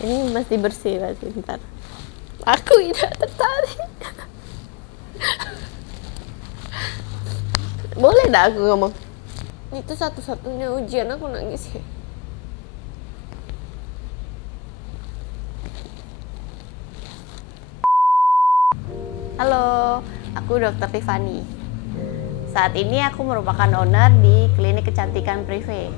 Ini mesti bersih pasti ntar. Aku tidak tertarik. Boleh dah aku ngomong. Itu satu-satunya ujian aku nangis ya. Halo, aku Dr. Tiffany. Saat ini aku merupakan owner di klinik kecantikan privé.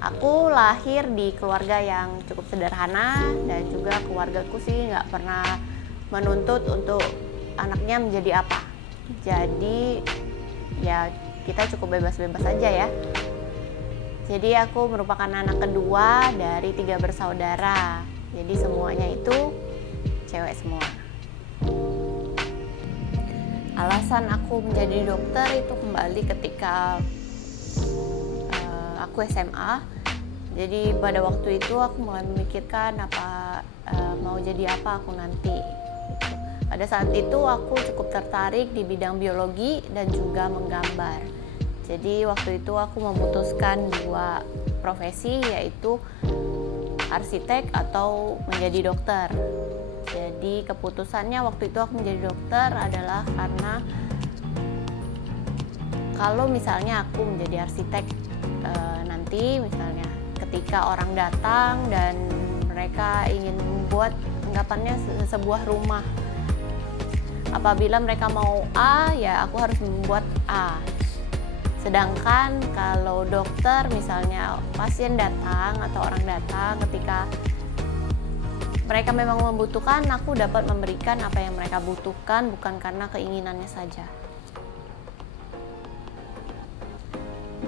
Aku lahir di keluarga yang cukup sederhana dan juga keluargaku sih nggak pernah menuntut untuk anaknya menjadi apa. Jadi ya kita cukup bebas-bebas aja ya. Jadi aku merupakan anak kedua dari 3 bersaudara. Jadi semuanya itu cewek semua. Alasan aku menjadi dokter itu kembali ketika aku SMA. Jadi pada waktu itu aku mulai memikirkan mau jadi apa aku nanti. Pada saat itu aku cukup tertarik di bidang biologi dan juga menggambar. Jadi waktu itu aku memutuskan 2 profesi, yaitu arsitek atau menjadi dokter. Jadi keputusannya waktu itu aku menjadi dokter adalah karena kalau misalnya aku menjadi arsitek, nanti misalnya ketika orang datang dan mereka ingin membuat anggapannya sebuah rumah, apabila mereka mau A, ya aku harus membuat A. Sedangkan kalau dokter misalnya pasien datang atau orang datang, ketika mereka memang membutuhkan, aku dapat memberikan apa yang mereka butuhkan, bukan karena keinginannya saja.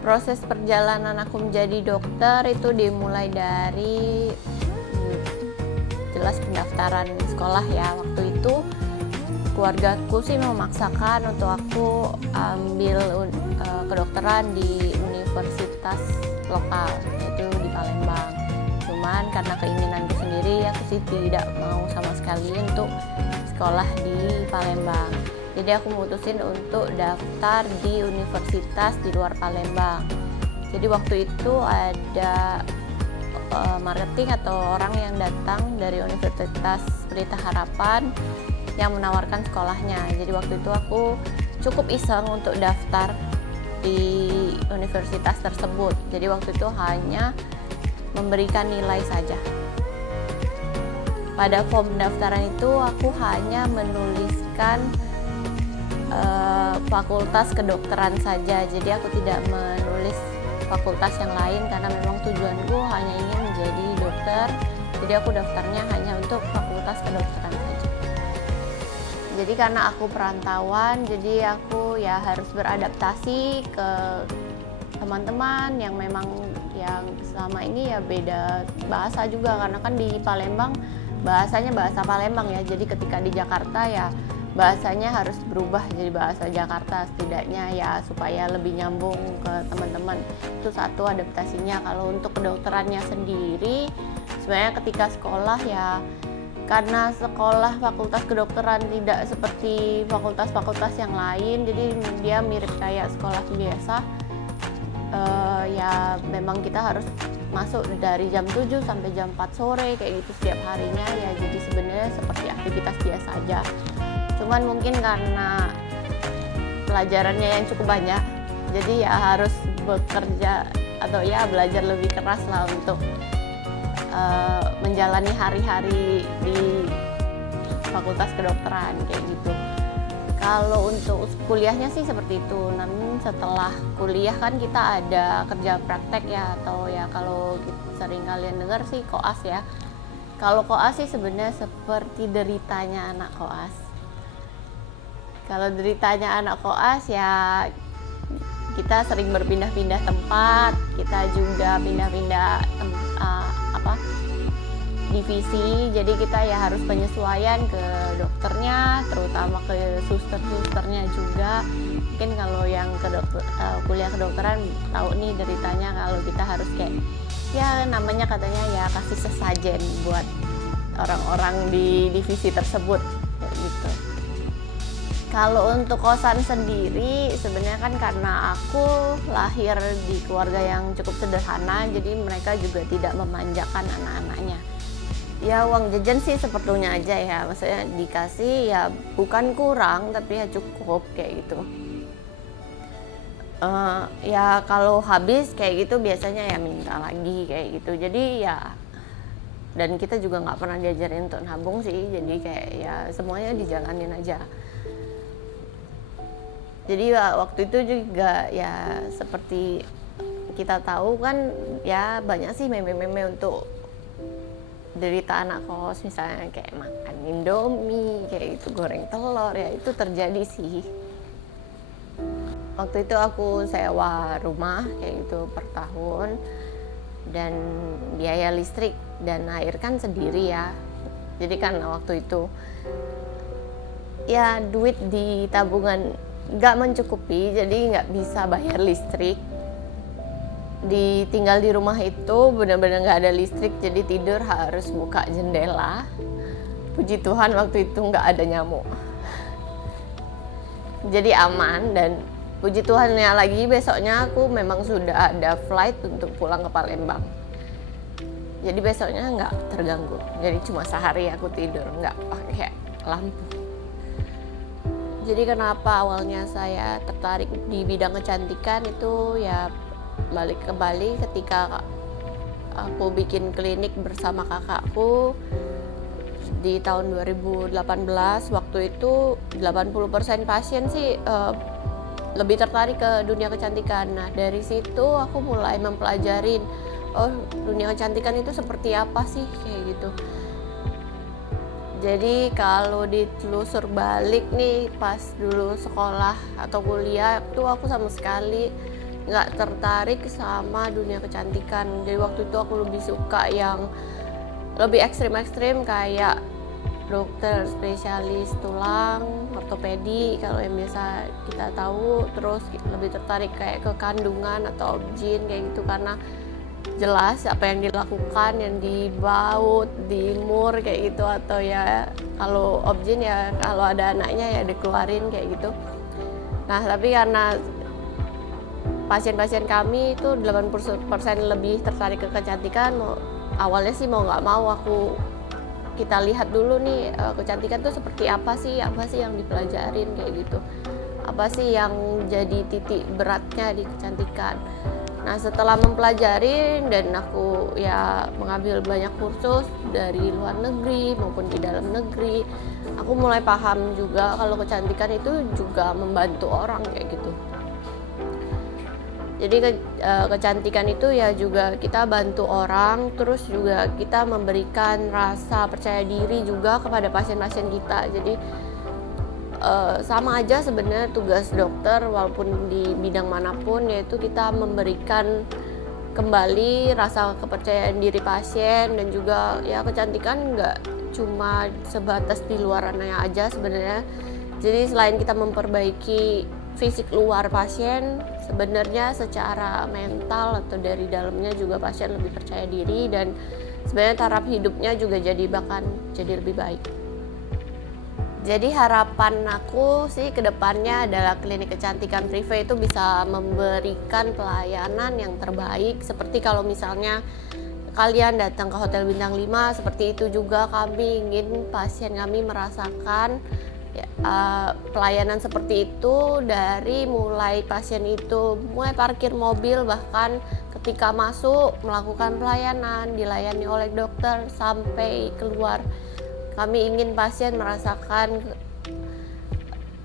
Proses perjalanan aku menjadi dokter itu dimulai dari jelas pendaftaran sekolah ya. Waktu itu keluargaku sih memaksakan untuk aku ambil kedokteran di universitas lokal, yaitu di Palembang. Cuman karena keinginanku sendiri, aku sih tidak mau sama sekali untuk sekolah di Palembang. Jadi aku memutusin untuk daftar di universitas di luar Palembang. Jadi waktu itu ada marketing atau orang yang datang dari Universitas Pelita Harapan yang menawarkan sekolahnya. Jadi waktu itu aku cukup iseng untuk daftar di universitas tersebut. Jadi waktu itu hanya memberikan nilai saja. Pada form pendaftaran itu aku hanya menuliskan fakultas kedokteran saja. Jadi aku tidak menulis fakultas yang lain karena memang tujuanku hanya ingin menjadi dokter. Jadi aku daftarnya hanya untuk fakultas kedokteran saja. Jadi karena aku perantauan, jadi aku ya harus beradaptasi ke teman-teman yang memang yang selama ini ya beda bahasa juga, karena kan di Palembang bahasanya bahasa Palembang ya. Jadi ketika di Jakarta ya bahasanya harus berubah jadi bahasa Jakarta setidaknya ya, supaya lebih nyambung ke teman-teman. Itu satu adaptasinya. Kalau untuk kedokterannya sendiri sebenarnya ketika sekolah ya, karena sekolah fakultas kedokteran tidak seperti fakultas-fakultas yang lain, jadi dia mirip kayak sekolah biasa. Ya memang kita harus masuk dari jam 7 sampai jam 4 sore kayak gitu setiap harinya ya. Jadi sebenarnya seperti aktivitas biasa aja. Cuman mungkin karena pelajarannya yang cukup banyak, jadi ya harus bekerja atau ya belajar lebih keras lah untuk menjalani hari-hari di fakultas kedokteran kayak gitu. Kalau untuk kuliahnya sih seperti itu. Namun setelah kuliah kan kita ada kerja praktek ya, atau ya kalau sering kalian dengar sih koas ya. Kalau koas sih sebenarnya seperti deritanya anak koas. Kalau deritanya anak koas ya kita sering berpindah-pindah tempat, kita juga pindah-pindah divisi. Jadi kita ya harus penyesuaian ke dokternya, terutama ke suster-susternya juga. Mungkin kalau yang kuliah kedokteran tahu nih deritanya kalau kita harus kayak ya namanya katanya ya kasih sesajen buat orang-orang di divisi tersebut kayak gitu. Kalau untuk kosan sendiri sebenarnya kan karena aku lahir di keluarga yang cukup sederhana, jadi mereka juga tidak memanjakan anak-anaknya. Ya uang jajan sih seperlunya aja ya, maksudnya dikasih ya bukan kurang tapi ya cukup kayak gitu. Ya kalau habis kayak gitu biasanya ya minta lagi kayak gitu. Jadi ya, dan kita juga nggak pernah diajarin untuk nabung sih, jadi kayak ya semuanya dijalanin aja. Jadi ya, waktu itu juga ya seperti kita tahu kan ya banyak sih meme-meme untuk derita anak kos, misalnya kayak makan Indomie kayak gitu, goreng telur, ya itu terjadi sih. Waktu itu aku sewa rumah kayak gitu per tahun, dan biaya listrik dan air kan sendiri ya. Jadi kan waktu itu ya duit di tabungan nggak mencukupi, jadi nggak bisa bayar listrik. Tinggal di rumah itu benar-benar nggak ada listrik, jadi tidur harus buka jendela. Puji Tuhan waktu itu nggak ada nyamuk, jadi aman. Dan puji Tuhannya lagi besoknya aku memang sudah ada flight untuk pulang ke Palembang, jadi besoknya nggak terganggu. Jadi cuma sehari aku tidur nggak pakai lampu. Jadi kenapa awalnya saya tertarik di bidang kecantikan itu ya balik ke Bali ketika aku bikin klinik bersama kakakku di tahun 2018. Waktu itu 80% pasien sih lebih tertarik ke dunia kecantikan. Nah dari situ aku mulai mempelajarin, oh dunia kecantikan itu seperti apa sih kayak gitu. Jadi kalau ditelusur balik nih pas dulu sekolah atau kuliah tuh aku sama sekali nggak tertarik sama dunia kecantikan. Jadi waktu itu aku lebih suka yang lebih ekstrim-ekstrim kayak dokter spesialis tulang, ortopedi kalau yang biasa kita tahu. Terus lebih tertarik kayak ke kandungan atau obgyn kayak gitu, karena jelas apa yang dilakukan, yang dibaut, dimur kayak gitu. Atau ya kalau obgyn ya kalau ada anaknya ya dikeluarin kayak gitu. Nah tapi karena pasien-pasien kami itu 80% lebih tertarik ke kecantikan, awalnya sih mau nggak mau kita lihat dulu nih kecantikan tuh seperti apa sih yang dipelajarin kayak gitu, apa sih yang jadi titik beratnya di kecantikan. Nah setelah mempelajari dan aku ya mengambil banyak kursus dari luar negeri maupun di dalam negeri, aku mulai paham juga kalau kecantikan itu juga membantu orang kayak gitu. Jadi kecantikan itu ya juga kita bantu orang, terus juga kita memberikan rasa percaya diri juga kepada pasien-pasien kita. Jadi sama aja sebenarnya tugas dokter walaupun di bidang manapun, yaitu kita memberikan kembali rasa kepercayaan diri pasien. Dan juga ya kecantikan nggak cuma sebatas di luarannya aja sebenarnya. Jadi selain kita memperbaiki fisik luar pasien, sebenarnya secara mental atau dari dalamnya juga pasien lebih percaya diri, dan sebenarnya taraf hidupnya juga jadi lebih baik. Jadi harapan aku sih ke depannya adalah klinik kecantikan Prive itu bisa memberikan pelayanan yang terbaik. Seperti kalau misalnya kalian datang ke Hotel Bintang 5, seperti itu juga kami ingin pasien kami merasakan pelayanan seperti itu. Dari mulai pasien itu mulai parkir mobil, bahkan ketika masuk melakukan pelayanan, dilayani oleh dokter sampai keluar. Kami ingin pasien merasakan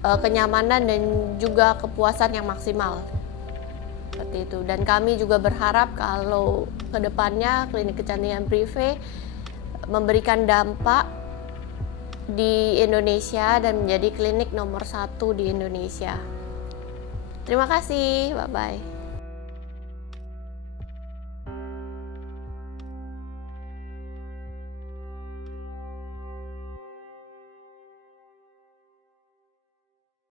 kenyamanan dan juga kepuasan yang maksimal seperti itu. Dan kami juga berharap kalau kedepannya klinik kecantikan Prive memberikan dampak di Indonesia dan menjadi klinik nomor 1 di Indonesia. Terima kasih, bye-bye.